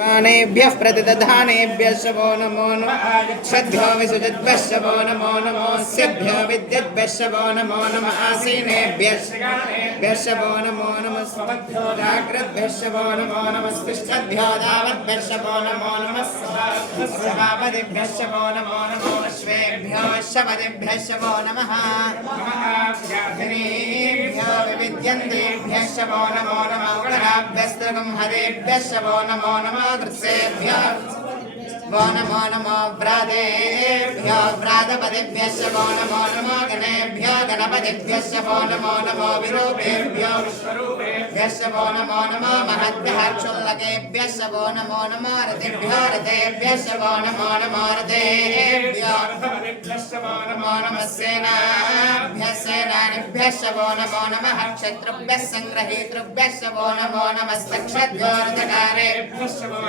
मानेभ्यः प्रतिदधानेभ्यः शवो नमो नमः क्षद्भ्यो विसुजिद्भ्यः शवो नमो नमोऽस्यभ्यो विद्युद्भ्यः शवो नमो नमः आसीनेभ्यः शवो नमो नमः जाग्रद्भ्यः शवो नमो नमः तिष्ठद्भ्यो दावद्भ्यः शवो नमो नमः सभापतिभ्यः शवो नमो नमो अश्वेभ्यो शपतिभ्यः शवो नमः व्याधिनीभ्यो विविद्यन्तेभ्यः शवो नमो नमः गणनाभ्यस्त्रगं हरेभ्यः शवो नमो नमः दृश्येभ्यः वो नमो नमो व्रातेभ्यो व्रातपतिभ्यः शवो नमो नमो गणेभ्यो गणपतिभ्यः शवो नमो नमो विरूपेभ्यो विश्वरूपेभ्यः शवो नमो नमो महद्भ्यः क्षुल्लकेभ्यः शवो नमो नमो रतिभ्यो रतेभ्यः शवो नमो नमो रतेभ्यो रथपतिभ्यः शवो नमो नमः सेनाभ्यः सेनानिभ्यः शवो नमो नमः क्षत्रुभ्यः सङ्ग्रहीतृभ्यः शवो नमो नमस्तक्षद्भ्यो रथकारेभ्यः शवो